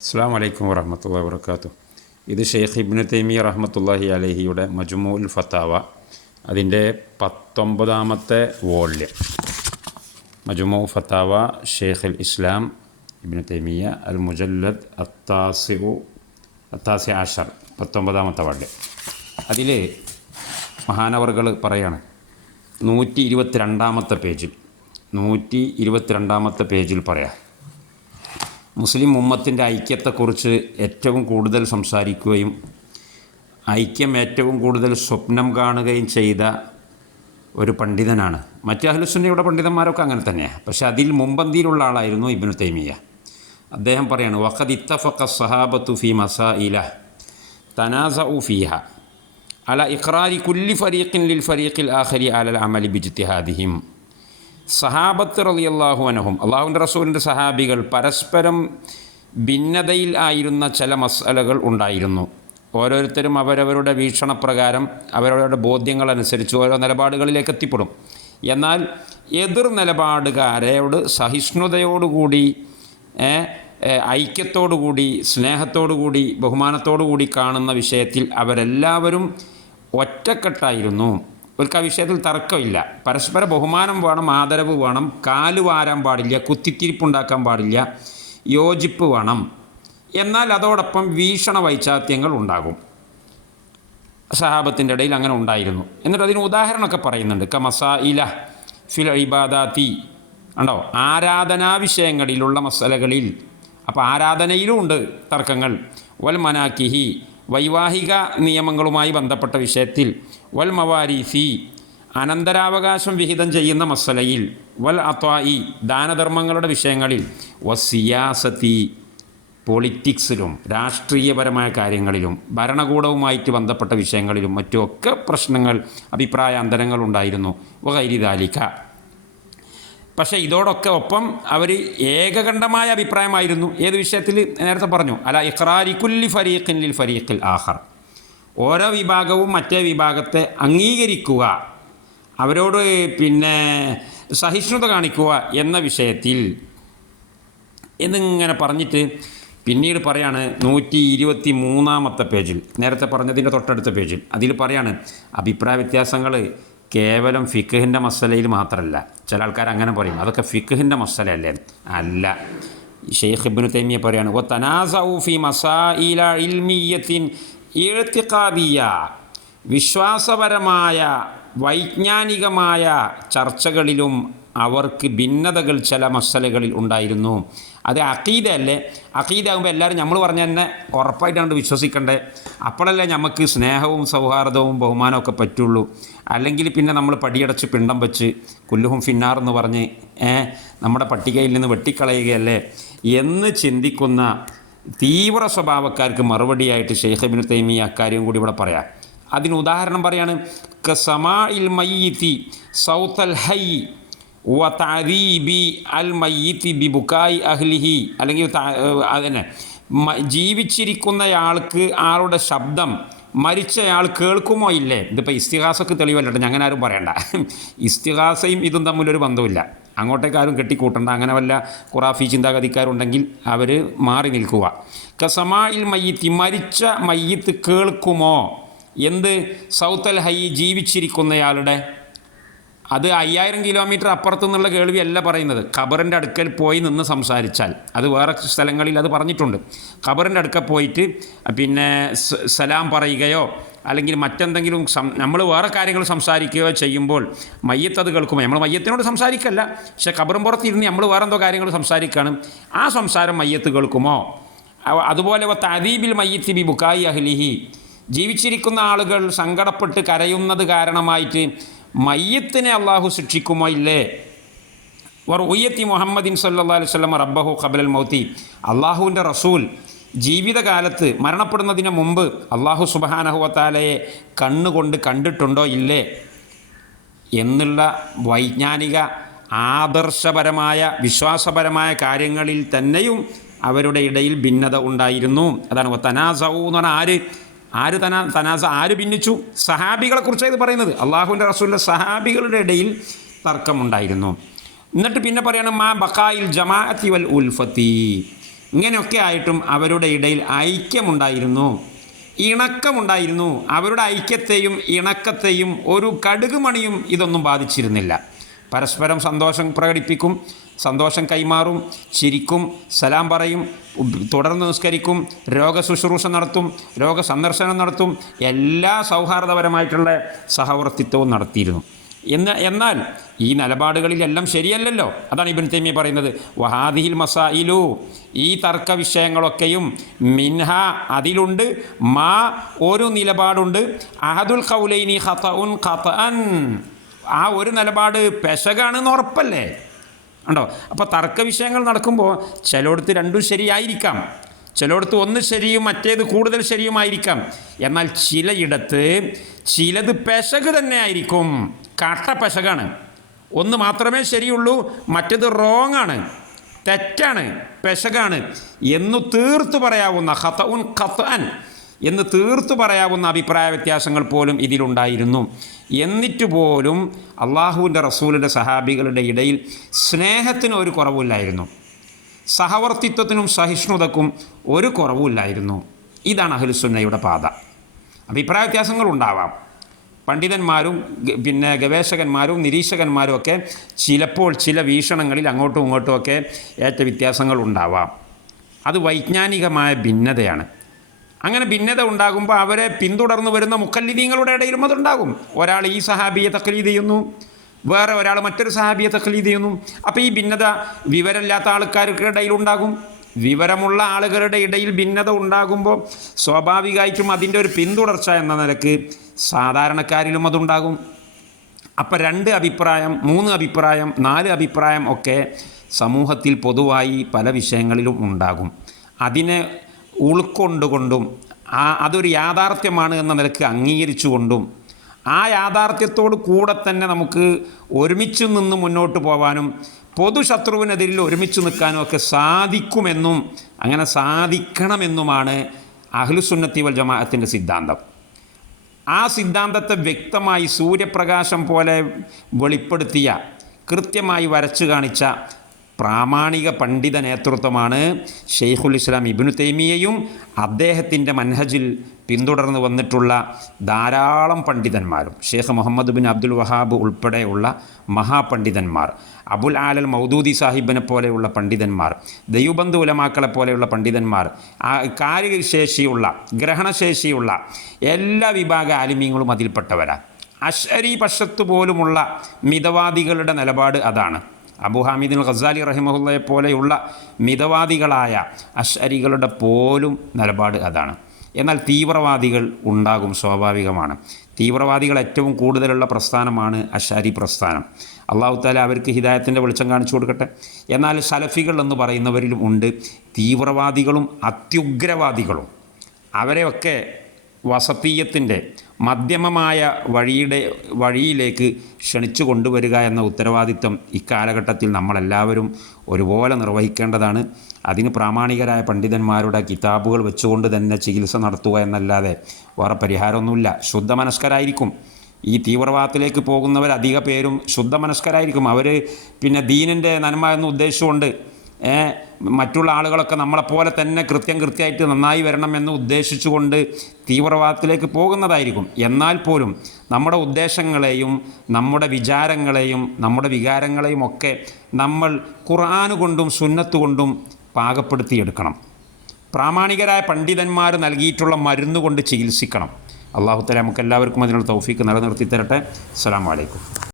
അസ്സാം വലൈക്കും വറഹമത്തല്ലാ വർക്കാത്തു ഇത് ഷെയ്ഖ് ഇബ്നു തൈമി റഹ്മത്തുല്ലാഹി അലഹിയുടെ മജ്മൂൽ ഫത്താവ അതിന്റെ പത്തൊമ്പതാമത്തെ വോള്യം മജ്മൂ ഫത്താവ ഷെയ്ഖ് ഇസ്ലാം ഇബ്നു തൈമിയ അൽ മുജല്ലദ് അത്താസിഉ അത്താസി ആഷർ പത്തൊമ്പതാമത്തെ വോള്യം അതിൽ മഹാനവറുകൾ പറയാണ് നൂറ്റി ഇരുപത്തിരണ്ടാമത്തെ പേജിൽ നൂറ്റി ഇരുപത്തിരണ്ടാമത്തെ പേജിൽ പറയാം. മുസ്ലിം ഉമ്മത്തിന്റെ ഐക്യത്തെക്കുറിച്ച് ഏറ്റവും കൂടുതൽ സംസാരിക്കുകയും ഐക്യം ഏറ്റവും കൂടുതൽ സ്വപ്നം കാണുകയും ചെയ്ത ഒരു പണ്ഡിതനാണ്. മറ്റ് അഹ്ലുസുന്നയുടെ പണ്ഡിതന്മാരൊക്കെ അങ്ങനെ തന്നെയാണ് പക്ഷെ അതിൽ മുമ്പന്തിയിലുള്ള ആളായിരുന്നു ഇബ്നു തൈമിയ അദ്ദേഹം പറയാണ് വഖദ് ഇത്തഫഖ സഹാബത്തു ഫി മസായില തനാസ ഫീഹ അല ഇഖ്റാരി കുല്ലി ഫരീഖിൻ ലിൽ ഫരീഖിൽ ആഖരി അലൽ അമലി ബിജ്തിഹാദിഹിം. സഹാബത്ത് റളിയല്ലാഹു അനഹും അള്ളാഹുന്റെ റസൂലിന്റെ സഹാബികൾ പരസ്പരം ഭിന്നതയിൽ ആയിരുന്ന ചില മസലകൾ ഉണ്ടായിരുന്നു. ഓരോരുത്തരും അവരവരുടെ വീക്ഷണപ്രകാരം അവരവരുടെ ബോധ്യങ്ങളനുസരിച്ച് ഓരോ നിലപാടുകളിലേക്ക് എത്തിപ്പെടും. എന്നാൽ എതിർ നിലപാടുകാരോട് സഹിഷ്ണുതയോടുകൂടി ഐക്യത്തോടുകൂടി സ്നേഹത്തോടുകൂടി ബഹുമാനത്തോടുകൂടി കാണുന്ന വിഷയത്തിൽ അവരെല്ലാവരും ഒറ്റക്കെട്ടായിരുന്നു. അവർക്ക് ആ വിഷയത്തിൽ തർക്കമില്ല. പരസ്പര ബഹുമാനം വേണം ആദരവ് വേണം കാൽ വാരാൻ പാടില്ല കുത്തിത്തിരിപ്പുണ്ടാക്കാൻ പാടില്ല യോജിപ്പ് വേണം. എന്നാൽ അതോടൊപ്പം വീക്ഷണ വൈചാത്യങ്ങൾ ഉണ്ടാകും. സഹാബത്തിന്റെ ഇടയിൽ അങ്ങനെ ഉണ്ടായിരുന്നു. എന്നിട്ട് അതിന് ഉദാഹരണമൊക്കെ പറയുന്നുണ്ട്. കമസ ഇല ഫിൽ ഇബാദാത്തി. ഉണ്ടോ ആരാധനാ വിഷയങ്ങളിലുള്ള മസലകളിൽ അപ്പോൾ ആരാധനയിലും ഉണ്ട് തർക്കങ്ങൾ. വൽ മനാക്കിഹി വൈവാഹിക നിയമങ്ങളുമായി ബന്ധപ്പെട്ട വിഷയത്തിൽ വൽ മവാരിസി അനന്തരാവകാശം വിഹിതം ചെയ്യുന്ന മസലയിൽ വൽ അത്വായി ദാനധർമ്മങ്ങളുടെ വിഷയങ്ങളിൽ വസിയാസത്തി പൊളിറ്റിക്സിലും രാഷ്ട്രീയപരമായ കാര്യങ്ങളിലും ഭരണകൂടവുമായിട്ട് ബന്ധപ്പെട്ട വിഷയങ്ങളിലും മറ്റുമൊക്കെ പ്രശ്നങ്ങൾ അഭിപ്രായ അന്തരങ്ങൾ ഉണ്ടായിരുന്നു വകൈരിതാലിക്ക പക്ഷേ ഇതോടൊക്കെ ഒപ്പം അവർ ഏകകണ്ഠമായ അഭിപ്രായമായിരുന്നു. ഏത് വിഷയത്തിൽ? നേരത്തെ പറഞ്ഞു. അല ഇഖ്റാരിക്കുല്ലി ഫരീഖിൻ ലിൽ ഫരീഖിൽ ആഹർ ഓരോ വിഭാഗവും മറ്റേ വിഭാഗത്തെ അംഗീകരിക്കുക അവരോട് പിന്നെ സഹിഷ്ണുത കാണിക്കുക എന്ന വിഷയത്തിൽ എന്നിങ്ങനെ പറഞ്ഞിട്ട് പിന്നീട് പറയാണ് നൂറ്റി ഇരുപത്തി മൂന്നാമത്തെ പേജിൽ. നേരത്തെ പറഞ്ഞതിന്റെ തൊട്ടടുത്ത പേജിൽ. അതിൽ പറയാണ് അഭിപ്രായ വ്യത്യാസങ്ങൾ കേവലം ഫിഖഹിന്റെ മസലയിൽ മാത്രമല്ല ചില ആൾക്കാർ അങ്ങനെ പറയും. അതൊക്കെ ഫിഖഹിന്റെ മസലയല്ലേ അല്ല. ഷെയ്ഖ് ഇബ്നു തൈമിയ പറയാണ് ഓ തനാസൗ ഫി മസായില ഇൽമിയത്തിൻ ഇഴത്തിക്കാബിയ വിശ്വാസപരമായ വൈജ്ഞാനികമായ ചർച്ചകളിലും അവർക്ക് ഭിന്നതകൾ ചില മസലകളിൽ ഉണ്ടായിരുന്നു. അത് അക്കീതയല്ലേ അക്കീതയാകുമ്പോൾ എല്ലാവരും നമ്മൾ പറഞ്ഞ തന്നെ ഉറപ്പായിട്ടാണ് വിശ്വസിക്കേണ്ടത് അപ്പോഴല്ലേ നമുക്ക് സ്നേഹവും സൗഹാർദ്ദവും ബഹുമാനവും ഒക്കെ പറ്റുള്ളൂ. അല്ലെങ്കിൽ പിന്നെ നമ്മൾ പടിയടച്ച് പിണ്ടം വെച്ച് കുല്ലുഹും ഫിന്നാർ എന്ന് പറഞ്ഞ് നമ്മുടെ പട്ടികയിൽ നിന്ന് വെട്ടിക്കളയുകയല്ലേ? എന്ന് ചിന്തിക്കുന്ന തീവ്ര സ്വഭാവക്കാർക്ക് മറുപടിയായിട്ട് ഷെയ്ഖ് ഇബ്നു തൈമിയ അക്കാര്യം കൂടി ഇവിടെ പറയാം. അതിന് ഉദാഹരണം പറയാണ് കസമാ ഇൽ മയ്യിത്തി സൗത്തൽ ഹൈ വ അൽ മയ്യിത്തി ബി ബുക്കായി അഹ്ലിഹി അല്ലെങ്കിൽ അതിനെ ജീവിച്ചിരിക്കുന്നയാൾക്ക് ആളുടെ ശബ്ദം മരിച്ചയാൾ കേൾക്കുമോ ഇല്ലേ? ഇതിപ്പോൾ ഇസ്തിഹാസക്ക് തെളിവല്ലോ അങ്ങനെ ആരും പറയണ്ട. ഇസ്തിഹാസയും ഇതും തമ്മിലൊരു ബന്ധമില്ല അങ്ങോട്ടേക്ക് ആരും കെട്ടിക്കൂട്ടണ്ട. അങ്ങനെ വല്ല ഖുറാഫി ചിന്താഗതിക്കാരുണ്ടെങ്കിൽ അവർ മാറി നിൽക്കുക. കസമായിൽ മയ്യത്തി മരിച്ച മയ്യത്ത് കേൾക്കുമോ? എന്ത്? സൗത്തൽ ഹൈ ജീവിച്ചിരിക്കുന്നയാളുടെ അത് അയ്യായിരം കിലോമീറ്റർ അപ്പുറത്തു നിന്നുള്ള കേൾവിയല്ല പറയുന്നത്. ഖബറിന്റെ അടുക്കൽ പോയി നിന്ന് സംസാരിച്ചാൽ. അത് വേറെ സ്ഥലങ്ങളിൽ അത് പറഞ്ഞിട്ടുണ്ട്. ഖബറിന്റെ അടുക്കൽ പോയിട്ട് പിന്നെ സലാം പറയുകയോ അല്ലെങ്കിൽ മറ്റെന്തെങ്കിലും നമ്മൾ വേറെ കാര്യങ്ങൾ സംസാരിക്കുകയോ ചെയ്യുമ്പോൾ മയ്യത്ത് അത് കേൾക്കുമ്പോൾ നമ്മൾ മയ്യത്തിനോട് സംസാരിക്കല്ല. പക്ഷേ ഖബറും പുറത്തിരുന്ന് നമ്മൾ വേറെ എന്തോ കാര്യങ്ങൾ സംസാരിക്കുകയാണ്. ആ സംസാരം മയ്യത്ത് കേൾക്കുമോ? അതുപോലെ തദീബിൽ മയ്യത്തി ബി ബുക്കായി അഹ്ലിഹി. ജീവിച്ചിരിക്കുന്ന ആളുകൾ സങ്കടപ്പെട്ട് കരയുന്നത് കാരണമായിട്ട് മയ്യത്തിനെ അള്ളാഹു ശിക്ഷിക്കുമോ? ഇല്ലേ. വർ ഉയ്യത്തി മുഹമ്മദിൻ സല്ലാ അലൈഹി സ്വലം റബ്ബഹു ഖബലൽ മൗത്തി. അള്ളാഹുവിന്റെ റസൂൽ ജീവിതകാലത്ത് മരണപ്പെടുന്നതിന് മുമ്പ് അള്ളാഹു സുബഹാനഹുവത്താലയെ കണ്ണുകൊണ്ട് കണ്ടിട്ടുണ്ടോ? ഇല്ലേ. എന്നുള്ള വൈജ്ഞാനിക ആദർശപരമായ വിശ്വാസപരമായ കാര്യങ്ങളിൽ തന്നെയും അവരുടെ ഇടയിൽ ഭിന്നത ഉണ്ടായിരുന്നു. അതാണ് തനാസൗ എന്ന് പറഞ്ഞാൽ ആര്? ആര് തനാ തനാസ ആര് ഭിന്നിച്ചു? സഹാബികളെ കുറിച്ചാണ് ഇത് പറയുന്നത്. അള്ളാഹുവിന്റെ റസൂലിന്റെ സഹാബികളുടെ ഇടയിൽ തർക്കമുണ്ടായിരുന്നു. എന്നിട്ട് പിന്നെ പറയണം മാ ബക്കായിൽ ജമാഅത്തി വൽ ഉൽഫത്തി. ഇങ്ങനെയൊക്കെ ആയിട്ടും അവരുടെ ഇടയിൽ ഐക്യമുണ്ടായിരുന്നു. ഇണക്കമുണ്ടായിരുന്നു. അവരുടെ ഐക്യത്തെയും ഇണക്കത്തെയും ഒരു കടുകുമണിയും ഇതൊന്നും ബാധിച്ചിരുന്നില്ല. പരസ്പരം സന്തോഷം പ്രകടിപ്പിക്കും സന്തോഷം കൈമാറും ചിരിക്കും സലാം പറയും തുടർന്ന് നിസ്കരിക്കും രോഗശുശ്രൂഷ നടത്തും രോഗസന്ദർശനം നടത്തും എല്ലാ സൗഹാർദ്ദപരമായിട്ടുള്ള സഹവർത്തിത്വവും നടത്തിയിരുന്നു. എന്ന് എന്നാൽ ഈ നിലപാടുകളിലെല്ലാം ശരിയല്ലല്ലോ. അതാണ് ഇബിൻ തൈമി പറയുന്നത്. വഹാദിഹിൽ മസായിലു ഈ തർക്ക വിഷയങ്ങളൊക്കെയും മിൻഹ അതിലുണ്ട് മാ ഒരു നിലപാടുണ്ട്. അഹദുൽ ഖൗലൈനി ഖതഉൻ ഖതഅൻ. ആ ഒരു നിലപാട് പെശകാണെന്ന് ഉറപ്പല്ലേ? ഉണ്ടോ അപ്പോൾ തർക്ക വിഷയങ്ങൾ നടക്കുമ്പോൾ ചിലയിടത്ത് രണ്ടും ശരിയായിരിക്കാം. ചിലയിടത്ത് ഒന്ന് ശരിയും മറ്റേത് കൂടുതൽ ശരിയുമായിരിക്കാം. എന്നാൽ ചിലയിടത്ത് ചിലത് പെശക് തന്നെ ആയിരിക്കും. കട്ട പെശകാണ്. ഒന്ന് മാത്രമേ ശരിയുള്ളൂ മറ്റേത് റോങ് ആണ്. തെറ്റാണ് പെശകാണ്. എന്നു തീർത്തു പറയാവുന്ന ഖത ഉൻ ഖത്തൻ എന്ന് തീർത്തു പറയാവുന്ന അഭിപ്രായ വ്യത്യാസങ്ങൾ പോലും ഇതിലുണ്ടായിരുന്നു. എന്നിട്ട് പോലും അള്ളാഹുവിന്റെ റസൂലിന്റെ സഹാബികളുടെ ഇടയിൽ സ്നേഹത്തിന് ഒരു കുറവില്ലായിരുന്നു സഹവർത്തിത്വത്തിനും സഹിഷ്ണുതക്കും ഒരു കുറവുമില്ലായിരുന്നു. ഇതാണ് അഹ്ലുസുന്നയുടെ പാത. അഭിപ്രായ വ്യത്യാസങ്ങൾ ഉണ്ടാവാം. പണ്ഡിതന്മാരും പിന്നെ ഗവേഷകന്മാരും നിരീക്ഷകന്മാരും ഒക്കെ ചിലപ്പോൾ ചില വീക്ഷണങ്ങളിൽ അങ്ങോട്ടും ഇങ്ങോട്ടും ഒക്കെ ഏറ്റ വ്യത്യാസങ്ങൾ ഉണ്ടാവാം. അത് വൈജ്ഞാനികമായ ഭിന്നതയാണ്. അങ്ങനെ ഭിന്നത ഉണ്ടാകുമ്പോൾ അവരെ പിന്തുടർന്നു വരുന്ന മുക്കല്ലിദീങ്ങളുടെ ഇടയിലും അതുണ്ടാകും. ഒരാൾ ഈ സഹാബിയെ തക്ലീദ് ചെയ്യുന്നു. വേറെ ഒരാൾ മറ്റൊരു സഹാബിയെ തക്ലീദ് ചെയ്യുന്നു. അപ്പോൾ ഈ ഭിന്നത വിവരമില്ലാത്ത ആൾക്കാർക്ക് ഇടയിലുണ്ടാകും വിവരമുള്ള ആളുകളുടെ ഇടയിൽ ഭിന്നത ഉണ്ടാകുമ്പോൾ സ്വാഭാവികമായിട്ടും അതിന്റെ ഒരു പിന്തുടർച്ച എന്ന നിലയ്ക്ക് സാധാരണക്കാരിലും അതുണ്ടാകും. അപ്പോൾ രണ്ട് അഭിപ്രായം മൂന്ന് അഭിപ്രായം നാല് അഭിപ്രായം ഒക്കെ സമൂഹത്തിൽ പൊതുവായി പല വിഷയങ്ങളിലും ഉണ്ടാകും. അതിനെ ഉൾക്കൊണ്ടുകൊണ്ടും ആ അതൊരു യാഥാർത്ഥ്യമാണ് എന്ന നിലയ്ക്ക് അംഗീകരിച്ചുകൊണ്ടും ആ യാഥാർത്ഥ്യത്തോട് കൂടെ തന്നെ നമുക്ക് ഒരുമിച്ച് നിന്ന് മുന്നോട്ട് പോകാനും പൊതുശത്രുവിനെതിരിൽ ഒരുമിച്ച് നിൽക്കാനും ഒക്കെ സാധിക്കുമെന്നും അങ്ങനെ സാധിക്കണമെന്നുമാണ് അഹ്ലുസുന്നത്തി വൽ ജമാഅത്തിന്റെ സിദ്ധാന്തം. ആ സിദ്ധാന്തത്തെ വ്യക്തമായി സൂര്യപ്രകാശം പോലെ വെളിപ്പെടുത്തിയ കൃത്യമായി വരച്ചു കാണിച്ച പ്രാമാണിക പണ്ഡിത നേതൃത്വമാണ് ഷെയ്ഖുൽ ഇസ്ലാം ഇബിനു തൈമിയയും അദ്ദേഹത്തിന്റെ മൻഹജിൽ പിന്തുടർന്ന് വന്നിട്ടുള്ള ധാരാളം പണ്ഡിതന്മാരും. Sheikh Muhammad bin Abdul Wahhab ഉൾപ്പെടെയുള്ള മഹാപണ്ഡിതന്മാർ അബുൽ ആലൽ മൗദൂദി സാഹിബിനെ പോലെയുള്ള പണ്ഡിതന്മാർ ദൈവബന്ധു ഉലമാക്കളെ പോലെയുള്ള പണ്ഡിതന്മാർ കാര്യശേഷിയുള്ള ഗ്രഹണശേഷിയുള്ള എല്ലാ വിഭാഗ ആലിമ്യങ്ങളും അതിൽപ്പെട്ടവരാണ് അഷരി പക്ഷത്ത് പോലുമുള്ള മിതവാദികളുടെ നിലപാട് അതാണ്. അബു ഹാമിദിൻ ഖസാലി റഹിമഹുല്ലയെ പോലെയുള്ള മിതവാദികളായ അഷരികളുടെ പോലും നിലപാട് അതാണ്. എന്നാൽ തീവ്രവാദികൾ ഉണ്ടാകും സ്വാഭാവികമാണ്. തീവ്രവാദികൾ ഏറ്റവും കൂടുതലുള്ള പ്രസ്ഥാനമാണ് അഷാരി പ്രസ്ഥാനം. അള്ളാഹു താല അവർക്ക് ഹിദായത്തിന്റെ വെളിച്ചം കാണിച്ചു കൊടുക്കട്ടെ. എന്നാൽ സലഫികൾ എന്ന് പറയുന്നവരിലും ഉണ്ട് തീവ്രവാദികളും അത്യുഗ്രവാദികളും. അവരെയൊക്കെ വസതീയത്തിന്റെ മധ്യമമായ വഴിയുടെ വഴിയിലേക്ക് ക്ഷണിച്ചു കൊണ്ടുവരിക എന്ന ഉത്തരവാദിത്വം ഇക്കാലഘട്ടത്തിൽ നമ്മളെല്ലാവരും ഒരുപോലെ നിർവഹിക്കേണ്ടതാണ്. അതിന് പ്രാമാണികരായ പണ്ഡിതന്മാരുടെ കിതാബുകൾ വെച്ചുകൊണ്ട് തന്നെ ചികിത്സ നടത്തുക എന്നല്ലാതെ വേറെ പരിഹാരമൊന്നുമില്ല. ശുദ്ധമനസ്കരായിരിക്കും. ഈ തീവ്രവാദത്തിലേക്ക് പോകുന്നവർ അധിക പേരും ശുദ്ധമനസ്കരായിരിക്കും. അവർ പിന്നെ ദീനിന്റെ നന്മ എന്ന് മറ്റുള്ള ആളുകളൊക്കെ നമ്മളെപ്പോലെ തന്നെ കൃത്യം കൃത്യമായിട്ട് നന്നായി വരണം എന്ന് ഉദ്ദേശിച്ചുകൊണ്ട് തീവ്രവാദത്തിലേക്ക് പോകുന്നതായിരിക്കും. എന്നാൽ പോലും നമ്മുടെ ഉദ്ദേശങ്ങളെയും നമ്മുടെ വിചാരങ്ങളെയും നമ്മുടെ വികാരങ്ങളെയും ഒക്കെ നമ്മൾ ഖുർആൻ കൊണ്ടും സുന്നത്ത് കൊണ്ടും പാകപ്പെടുത്തിയെടുക്കണം. പ്രാമാണികരായ പണ്ഡിതന്മാർ നൽകിയിട്ടുള്ള മരുന്ന് കൊണ്ട് ചികിത്സിക്കണം. അള്ളാഹുത്തല തല നമുക്ക് എല്ലാവർക്കും അതിനുള്ള തൗഫീക്ക് നിലനിർത്തി തരട്ടെ അസ്സാം വലൈക്കും